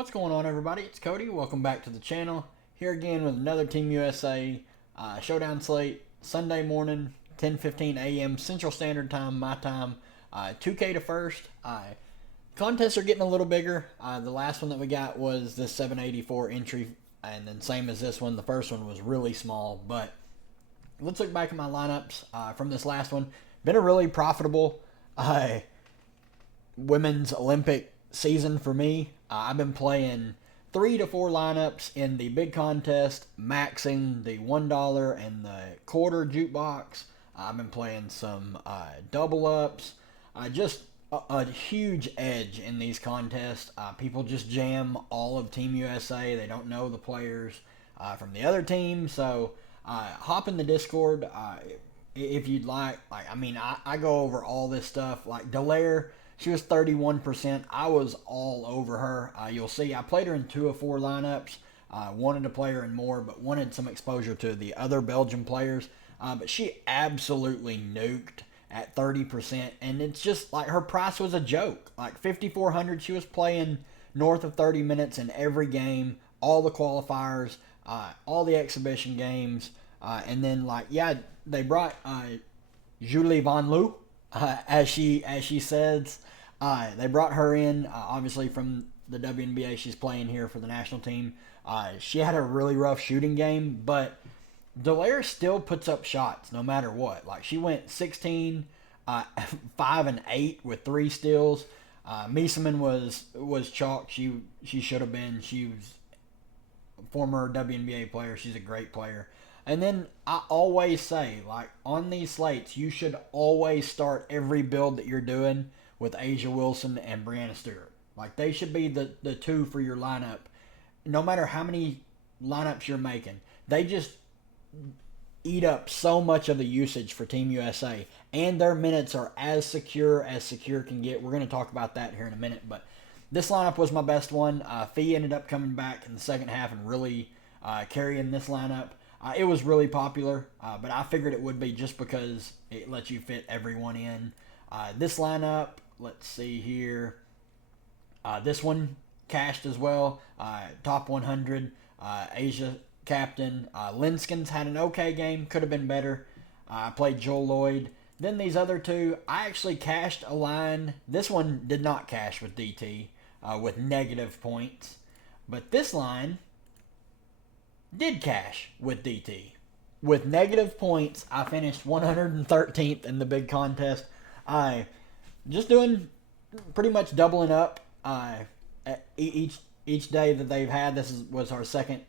What's going on, everybody? It's Cody. Welcome back to the channel. Here again with another Team USA Showdown slate. Sunday morning, 10:15 a.m. Central Standard Time, my time. 2K to first. Contests are getting a little bigger. The last one that we got was the 784 entry, and then same as this one. The first one was really small, but let's look back at my lineups from this last one. Been a really profitable women's Olympic season for me. I've been playing 3 to 4 lineups in the big contest, maxing the $1 and the quarter jukebox. I've been playing some double ups. Just a huge edge in these contests. People just jam all of Team USA. They don't know the players from the other team. So hop in the Discord if you'd like. I go over all this stuff. Like Delaire, she was 31%. I was all over her. You'll see I played her in 2 of 4 lineups. Wanted to play her in more, but wanted some exposure to the other Belgian players. But she absolutely nuked at 30%. And it's just like her price was a joke. Like 5,400, she was playing north of 30 minutes in every game. All the qualifiers, all the exhibition games. And then, they brought Julie Van Loo, as she says. They brought her in, obviously from the WNBA. She's playing here for the national team. She had a really rough shooting game, but Delaire still puts up shots no matter what. Like, she went 16, 5 and 8 with 3 steals. Miesemann was chalk. She should have been. She was a former WNBA player. She's a great player. And then I always say, like, on these slates, you should always start every build that you're doing with A'ja Wilson and Brianna Stewart. Like, they should be the two for your lineup. No matter how many lineups you're making, they just eat up so much of the usage for Team USA. And their minutes are as secure can get. We're going to talk about that here in a minute. But this lineup was my best one. Fee ended up coming back in the second half and really carrying this lineup. It was really popular, but I figured it would be just because it lets you fit everyone in. This lineup, let's see here. This one cashed as well. Top 100. A'ja captain. Linskins had an okay game. Could have been better. I played Joel Lloyd. Then these other two, I actually cashed a line. This one did not cash with DT with negative points. But this line did cash with DT. With negative points, I finished 113th in the big contest. I just doing pretty much doubling up each day that they've had. Was our second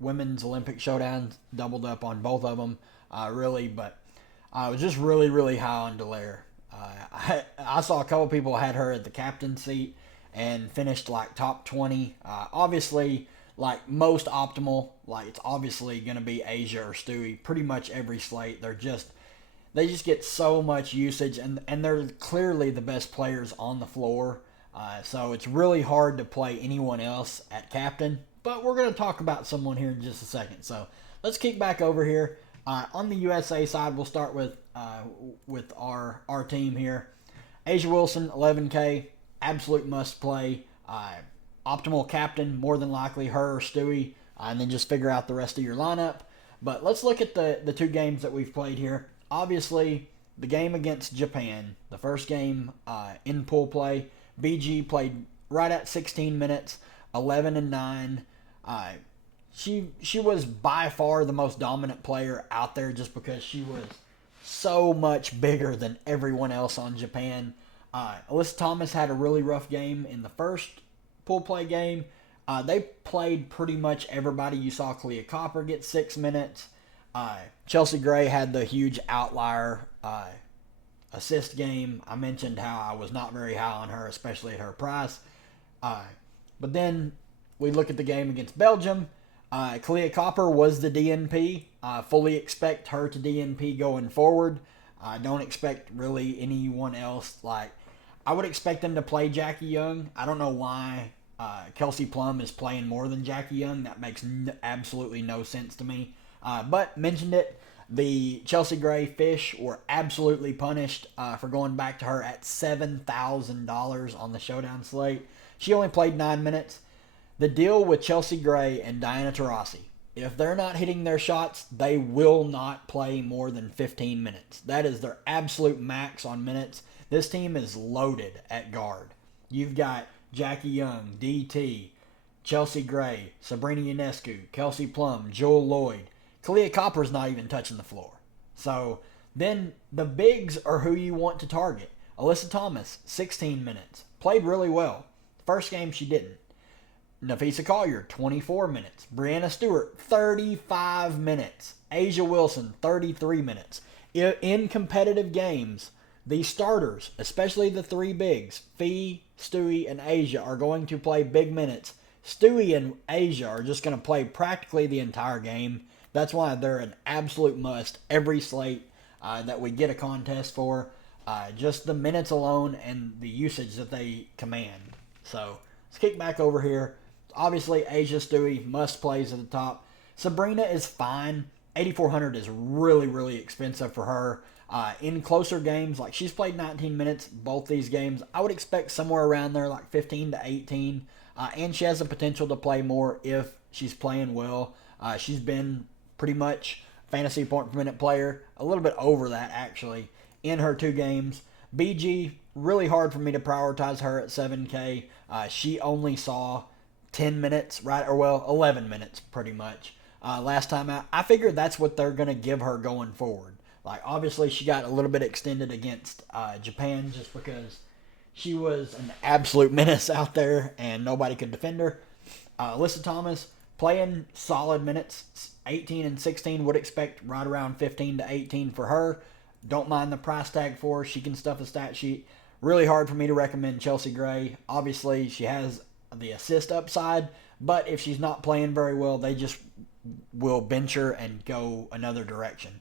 women's Olympic showdown. Doubled up on both of them, really. But I was just really, really high on Delaire. I saw a couple people had her at the captain seat and finished like top 20. Obviously, like most optimal, like it's obviously going to be A'ja or Stewie. Pretty much every slate, they just get so much usage, and they're clearly the best players on the floor. So it's really hard to play anyone else at captain. But we're going to talk about someone here in just a second. So let's kick back over here. On the USA side, we'll start with our team here. A'ja Wilson, 11K, absolute must play. Optimal captain, more than likely her or Stewie, and then just figure out the rest of your lineup. But let's look at the 2 games that we've played here. Obviously, the game against Japan, the first game in pool play, BG played right at 16 minutes, 11 and 9. She was by far the most dominant player out there just because she was so much bigger than everyone else on Japan. Alyssa Thomas had a really rough game in the first pool play game. They played pretty much everybody. You saw Clea Copper get 6 minutes. Chelsea Gray had the huge outlier assist game. I mentioned how I was not very high on her, especially at her price. But then we look at the game against Belgium. Clea Copper was the DNP. Fully expect her to DNP going forward. I don't expect really anyone else. Like, I would expect them to play Jackie Young. I don't know why Kelsey Plum is playing more than Jackie Young. That makes absolutely no sense to me. But mentioned it. The Chelsea Gray Fish were absolutely punished for going back to her at $7,000 on the Showdown slate. She only played 9 minutes. The deal with Chelsea Gray and Diana Taurasi, if they're not hitting their shots, they will not play more than 15 minutes. That is their absolute max on minutes. This team is loaded at guard. You've got Jackie Young, DT, Chelsea Gray, Sabrina Ionescu, Kelsey Plum, Joel Lloyd. Kalia Copper's not even touching the floor. So then the bigs are who you want to target. Alyssa Thomas, 16 minutes. Played really well. First game she didn't. Nafisa Collier, 24 minutes. Brianna Stewart, 35 minutes. Asia Wilson, 33 minutes. In competitive games, these starters, especially the three bigs, Fee, Stewie, and Asia, are going to play big minutes. Stewie and Asia are just going to play practically the entire game. That's why they're an absolute must every slate that we get a contest for. Just the minutes alone and the usage that they command. So let's kick back over here. Obviously, Asia, Stewie, must plays at the top. Sabrina is fine. 8,400 is really, really expensive for her. In closer games, like she's played 19 minutes both these games, I would expect somewhere around there like 15 to 18. And she has the potential to play more if she's playing well. She's been pretty much fantasy point per minute player, a little bit over that actually, in her 2 games. BG, really hard for me to prioritize her at 7K. She only saw 10 minutes, right? Or well, 11 minutes pretty much last time out. I figured that's what they're going to give her going forward. Like, obviously, she got a little bit extended against Japan just because she was an absolute menace out there and nobody could defend her. Alyssa Thomas, playing solid minutes, 18 and 16. Would expect right around 15 to 18 for her. Don't mind the price tag for her. She can stuff a stat sheet. Really hard for me to recommend Chelsea Gray. Obviously, she has the assist upside, but if she's not playing very well, they just will bench her and go another direction.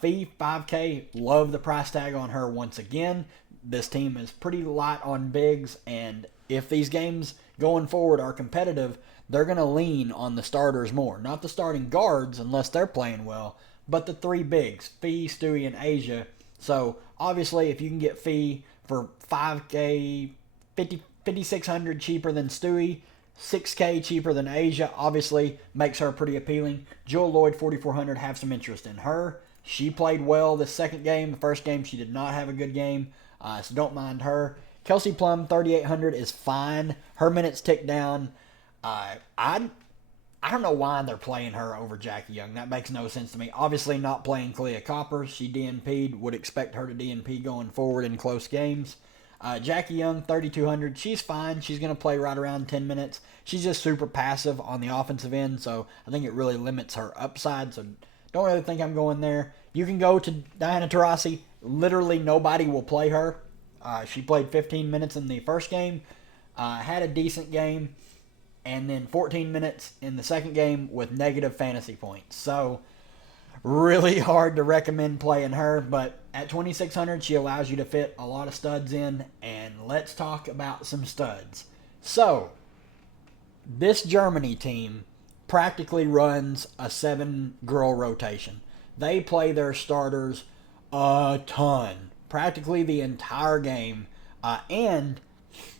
Fee, 5K, love the price tag on her once again. This team is pretty light on bigs, and if these games going forward are competitive, they're going to lean on the starters more. Not the starting guards unless they're playing well, but the 3 bigs, Fee, Stewie, and Asia. So obviously if you can get Fee for 5K, 5,600 cheaper than Stewie, 6K cheaper than Asia, obviously makes her pretty appealing. Joel Lloyd, 4,400, have some interest in her. She played well the second game. The first game she did not have a good game, so don't mind her. Kelsey Plum, 3,800, is fine. Her minutes tick down. I don't know why they're playing her over Jackie Young. That makes no sense to me. Obviously not playing Kalia Copper. She DNP'd. Would expect her to DNP going forward in close games. Jackie Young, 3,200. She's fine. She's going to play right around 10 minutes. She's just super passive on the offensive end, so I think it really limits her upside, so don't really think I'm going there. You can go to Diana Taurasi. Literally nobody will play her. She played 15 minutes in the first game, had a decent game, and then 14 minutes in the second game with negative fantasy points. So really hard to recommend playing her, but at 2,600 she allows you to fit a lot of studs in, and let's talk about some studs. So this Germany team practically runs a 7-girl rotation. They play their starters a ton, practically the entire game, and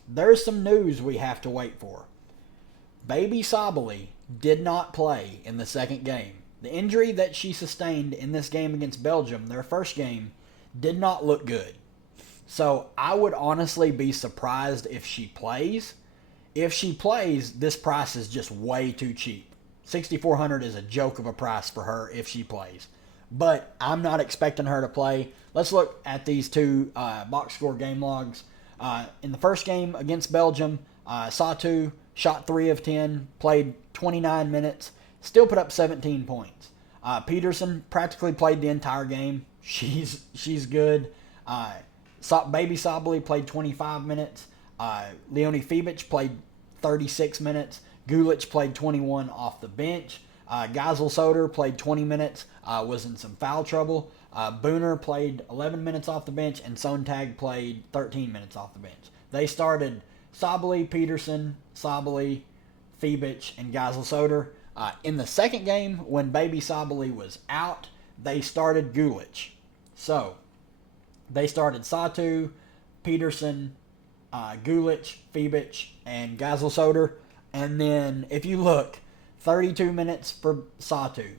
there's some news we have to wait for. Baby Sabali did not play in the second game. The injury that she sustained in this game against Belgium, their first game, did not look good. So I would honestly be surprised if she plays. If she plays, this price is just way too cheap. 6,400 is a joke of a price for her if she plays. But I'm not expecting her to play. Let's look at these 2 box score game logs. In the first game against Belgium, Satu shot 3 of 10, played 29 minutes, still put up 17 points. Peterson practically played the entire game. She's good. Baby Sabali played 25 minutes. Leonie Fibic played 36 minutes. Gulich played 21 off the bench. Geisel Soder played 20 minutes, was in some foul trouble. Booner played 11 minutes off the bench, and Sontag played 13 minutes off the bench. They started Sabali, Peterson, Sabali, Fibic, and Geisel Soder. In the second game, when Baby Sabali was out, they started Gulich. So, they started Satu, Peterson, Gulich, Fibic, and Geisel Soder. And then if you look, 32 minutes for Satu,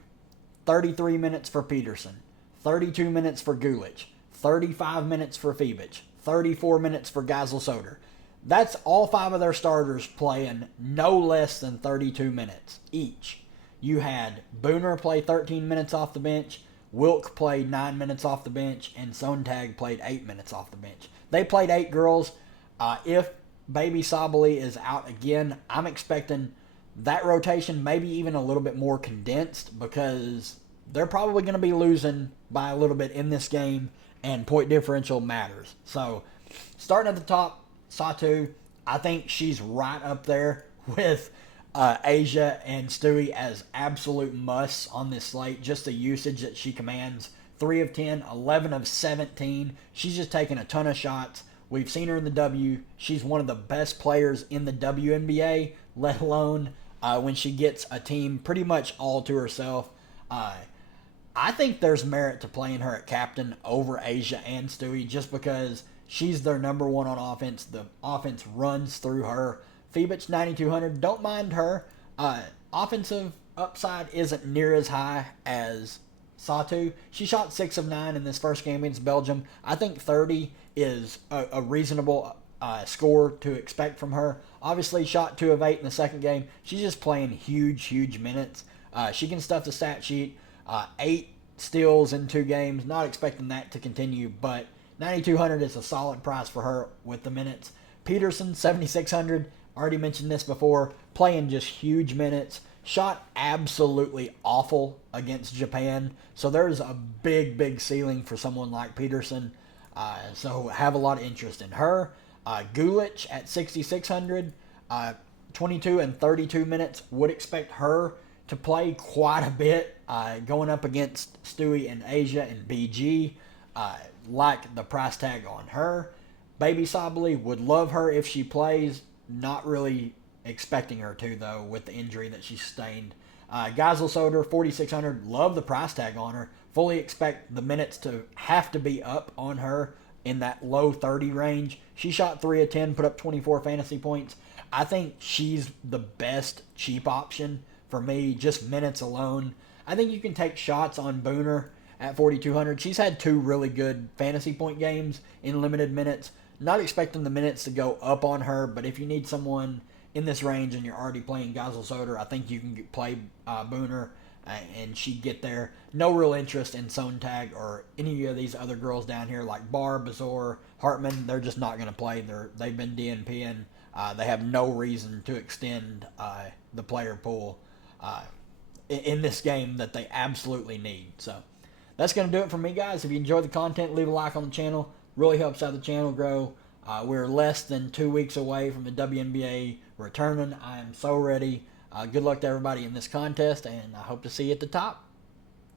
33 minutes for Peterson, 32 minutes for Gulic, 35 minutes for Fibic, 34 minutes for Geisel-Soder. That's all 5 of their starters playing no less than 32 minutes each. You had Booner play 13 minutes off the bench, Wilk played 9 minutes off the bench, and Sontag played 8 minutes off the bench. They played 8 girls. If Baby Sabali is out again, I'm expecting that rotation maybe even a little bit more condensed because they're probably going to be losing by a little bit in this game, and point differential matters. So, starting at the top, Satu, I think she's right up there with Asia and Stewie as absolute musts on this slate. Just the usage that she commands. 3 of 10, 11 of 17. She's just taking a ton of shots. We've seen her in the W. She's one of the best players in the WNBA, let alone when she gets a team pretty much all to herself. I think there's merit to playing her at captain over Asia and Stewie just because she's their number one on offense. The offense runs through her. Fibic 9,200. Don't mind her. Offensive upside isn't near as high as Satu. She shot 6 of 9 in this first game against Belgium. I think 30 is a reasonable score to expect from her. Obviously, shot 2 of 8 in the second game. She's just playing huge minutes. She can stuff the stat sheet. 8 steals in 2 games. Not expecting that to continue, but 9,200 is a solid price for her with the minutes. Peterson, 7,600. Already mentioned this before. Playing just huge minutes. Shot absolutely awful against Japan. So there's a big ceiling for someone like Peterson. So have a lot of interest in her. Gulic at 6,600. 22 and 32 minutes. Would expect her to play quite a bit going up against Stewie and Asia and BG. Like the price tag on her. Baby Sabali, would love her if she plays. Not really expecting her to, though, with the injury that she sustained. Geisel-Soder, 4,600. Love the price tag on her. Fully expect the minutes to have to be up on her in that low 30 range. She shot 3 of 10, put up 24 fantasy points. I think she's the best cheap option for me, just minutes alone. I think you can take shots on Booner at 4,200. She's had 2 really good fantasy point games in limited minutes. Not expecting the minutes to go up on her, but if you need someone in this range and you're already playing Geisel-Soder, I think you can play Booner and she'd get there. No real interest in Sontag or any of these other girls down here like Barr, Bazor, Hartman. They're just not going to play. They've been DNPing. They have no reason to extend the player pool in this game that they absolutely need. So that's going to do it for me, guys. If you enjoyed the content, leave a like on the channel. Really helps out the channel grow. We're less than 2 weeks away from the WNBA returning. I am so ready. Good luck to everybody in this contest, and I hope to see you at the top.